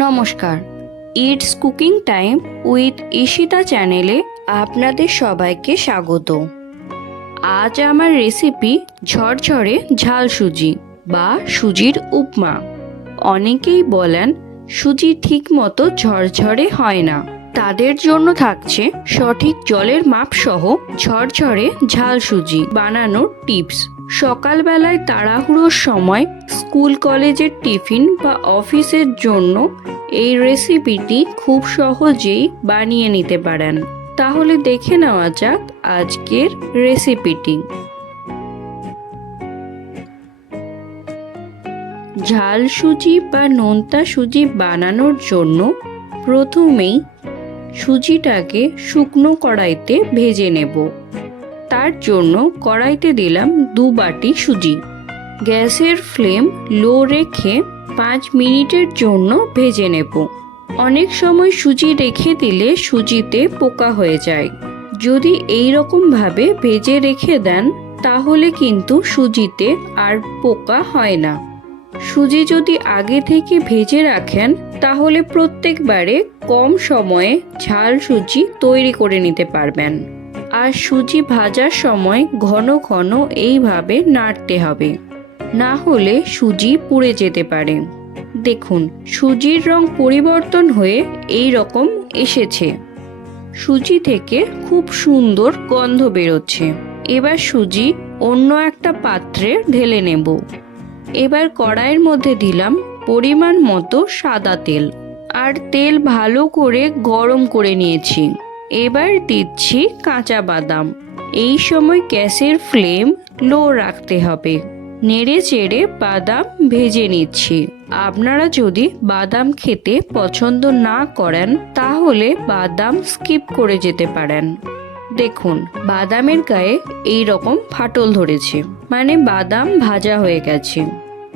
নমস্কার। It's cooking time with Ishita চ্যানেলে আপনাদের সবাইকে স্বাগত। আজ আমার রেসিপি ঝরঝরে ঝাল সুজি বা সুজির উপমা। অনেকেই বলেন সুজি ঠিকমতো ঝরঝরে হয় না। তাদের জন্য থাকছে সঠিক জলের মাপসহ ঝরঝরে ঝাল সুজি বানানোর টিপস। সকালবেলায় তাড়াহুড়োর সময় স্কুল কলেজের টিফিন বা অফিসের জন্য এই রেসিপিটি খুব সহজেই বানিয়ে নিতে পারেন। তাহলে দেখে নেওয়া যাক আজকের রেসিপিটি। ঝাল সুজি বা নোনতা সুজি বানানোর জন্য প্রথমেই সুজিটাকে শুকনো কড়াইতে ভেজে নেব। তার জন্য কড়াইতে দিলাম দু বাটি সুজি। গ্যাসের ফ্লেম লো রেখে পাঁচ মিনিটের জন্য ভেজে নেব। অনেক সময় সুজি রেখে দিলে সুজিতে পোকা হয়ে যায়। যদি এই রকমভাবে ভেজে রেখে দেন, তাহলে কিন্তু সুজিতে আর পোকা হয় না। সুজি যদি আগে থেকে ভেজে রাখেন, তাহলে প্রত্যেকবারে কম সময়ে ঝাল সুজি তৈরি করে নিতে পারবেন। আর সুজি ভাজার সময় ঘন ঘন এইভাবে নাড়তে হবে। না হলে সুজি পুড়ে যেতে পারে। দেখুন, সুজির রং পরিবর্তন হয়ে এই রকম এসেছে। সুজি থেকে খুব সুন্দর গন্ধ বেরোচ্ছে। এবার সুজি অন্য একটা পাত্রে ঢেলে নেব। এবার কড়াইয়ের মধ্যে দিলাম পরিমাণ মতো সাদা তেল। আর তেল ভালো করে গরম করে নিয়েছি। এবার দিচ্ছি কাঁচা বাদাম। এই সময় গ্যাসের ফ্লেম লো রাখতে হবে। নেড়ে চেড়ে বাদাম ভেজে নিচ্ছি। আপনারা যদি বাদাম খেতে পছন্দ না করেন, তাহলে বাদাম স্কিপ করে যেতে পারেন। দেখুন, বাদামের গায়ে এই রকম ফাটল ধরেছে। মানে বাদাম ভাজা হয়ে গেছে।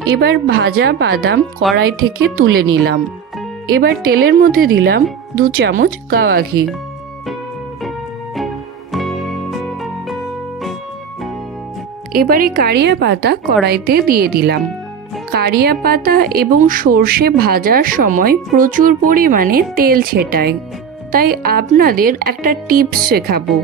এবার ভাজা বাদাম কড়াই থেকে তুলে নিলাম। এবার তেলের মধ্যে দিলাম দু চামচ গাওয়া ঘি। এবারে কারিয়া পাতা কড়াইতে দিয়ে দিলাম। কারিয়া পাতা এবং সর্ষে ভাজার সময় প্রচুর পরিমাণে তেল ছেটায়। তাই আপনাদের একটা টিপস শেখাবো।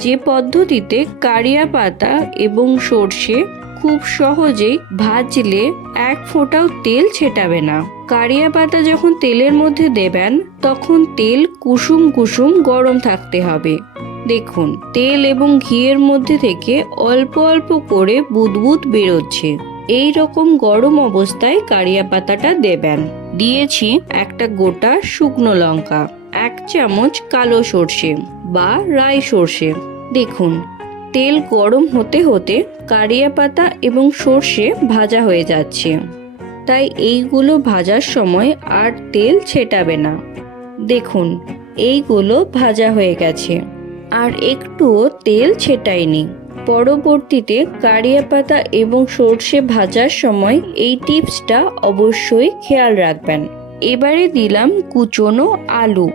যে পদ্ধতিতে কারিয়া পাতা এবং সর্ষে খুব সহজেই ভাজলে এক ফোঁটাও তেল ছেটাবে না। কারিয়া পাতা যখন তেলের মধ্যে দেবেন, তখন তেল কুসুম কুসুম গরম থাকতে হবে। দেখুন, তেল এবং ঘিয়ের মধ্যে থেকে অল্প অল্প করে বুদবুদ বেরোচ্ছে। এই রকম গরম অবস্থায় কারিয়া পাতাটা দেবেন। দিয়েছি একটা গোটা শুকনো লঙ্কা, এক চামচ কালো সর্ষে বা রাই সর্ষে। দেখুন, তেল গরম হতে হতে কারিয়া পাতা এবং সর্ষে ভাজা হয়ে যাচ্ছে। তাই এইগুলো ভাজার সময় আর তেল ছেটাবে না। দেখুন, এইগুলো ভাজা হয়ে গেছে। আর একটুও তেল ছেটায়নি। পরবর্তীতে কারিয়া পাতা এবং সর্ষে ভাজার সময় এই টিপসটা অবশ্যই খেয়াল রাখবেন। এবারে দিলাম কুচনো আলু।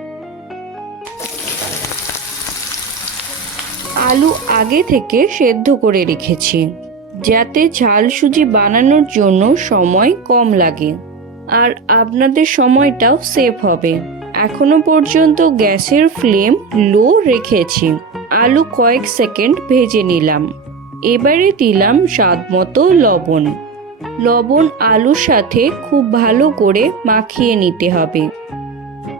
আলু আগে থেকে সেদ্ধ করে রেখেছি, যাতে ঝাল সুজি বানানোর জন্য সময় কম লাগে। আর আপনাদের সময়টাও সেভ হবে। এখনও পর্যন্ত গ্যাসের ফ্লেম লো রেখেছি। আলু কয়েক সেকেন্ড ভেজে নিলাম। এবারে দিলাম স্বাদ মতো লবণ। লবণ আলুর সাথে খুব ভালো করে মাখিয়ে নিতে হবে।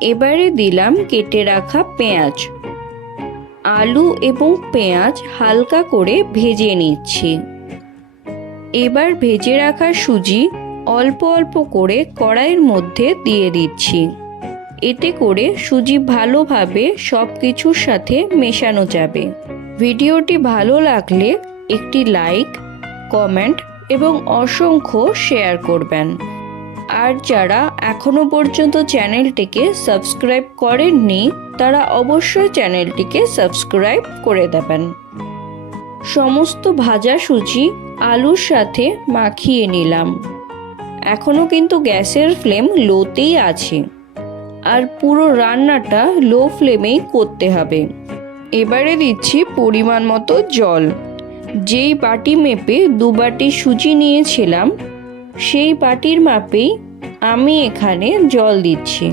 এবারে দিলাম কেটে রাখা পেঁয়াজ। আলু এবং পেঁয়াজ হালকা করে ভেজে নিচ্ছি। এবার ভেজে রাখা সুজি অল্প অল্প করে কড়াইয়ের মধ্যে দিয়ে দিচ্ছি। এতে করে সুজি ভালোভাবে সব কিছুর সাথে মেশানো যাবে। ভিডিওটি ভালো লাগলে একটি লাইক, কমেন্ট এবং অসংখ্য শেয়ার করবেন। আর যারা এখনও পর্যন্ত চ্যানেলটিকে সাবস্ক্রাইব করেননি, তারা অবশ্যই চ্যানেলটিকে সাবস্ক্রাইব করে দেবেন। সমস্ত ভাজা সুজি আলুর সাথে মাখিয়ে নিলাম। এখনও কিন্তু গ্যাসের ফ্লেম লোতেই আছে। আর পুরো রান্নাটা লো ফ্লেমেই করতে হবে। এবারে দিচ্ছি পরিমাণ মতো জল। যেই বাটি মেপে দু বাটি সুজি নিয়েছিলাম, সেই বাটির মাপেই আমি এখানে জল দিচ্ছি।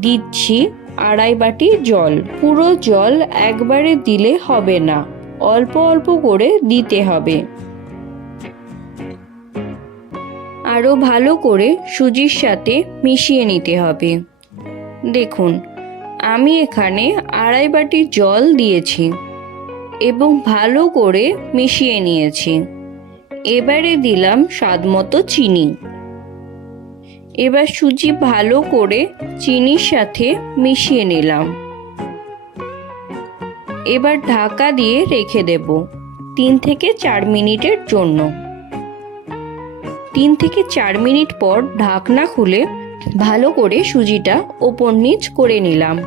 দিচ্ছি আড়াই বাটি জল। পুরো জল একবারে দিলে হবে না। অল্প অল্প করে দিতে হবে। আরও ভালো করে সুজির সাথে মিশিয়ে নিতে হবে। দেখুন, আমি এখানে আড়াই বাটি জল দিয়েছি এবং ভালো করে মিশিয়ে নিয়েছি। এবারে দিলাম স্বাদমতো চিনি। এবার সুজি ভালো করে চিনির সাথে মিশিয়ে নিলাম। এবার ঢাকা দিয়ে রেখে দেব তিন থেকে চার মিনিটের জন্য। তিন থেকে চার মিনিট পর ঢাকনা খুলে ভালো করে সুজিটা ওপর নিচ করে নিলাম।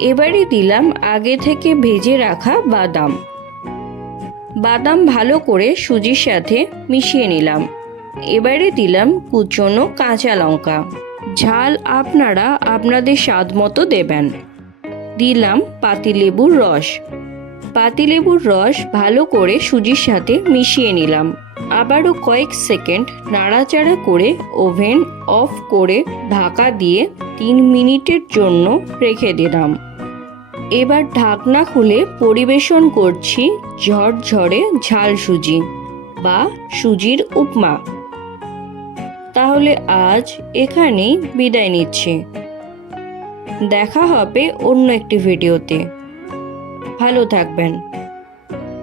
এবারে দিলাম আগে থেকে ভেজে রাখা বাদাম। বাদাম ভালো করে সুজির সাথে মিশিয়ে নিলাম। এবারে দিলাম কুচনো কাঁচা লঙ্কা। ঝাল আপনারা আপনাদের স্বাদ মতো দেবেন। দিলাম পাতিলেবুর রস। পাতিলেবুর রস ভালো করে সুজির সাথে মিশিয়ে নিলাম। আবারও কয়েক সেকেন্ড নাড়াচাড়া করে ওভেন অফ করে ঢাকা দিয়ে তিন মিনিটের জন্য রেখে দিলাম। এবার ঢাকনা খুলে পরিবেশন করছি ঝরঝরে ঝাল সুজি বা সুজির উপমা। তাহলে আজ এখানেই বিদায় নিচ্ছি। দেখা হবে অন্য একটি ভিডিওতে। ভালো থাকবেন।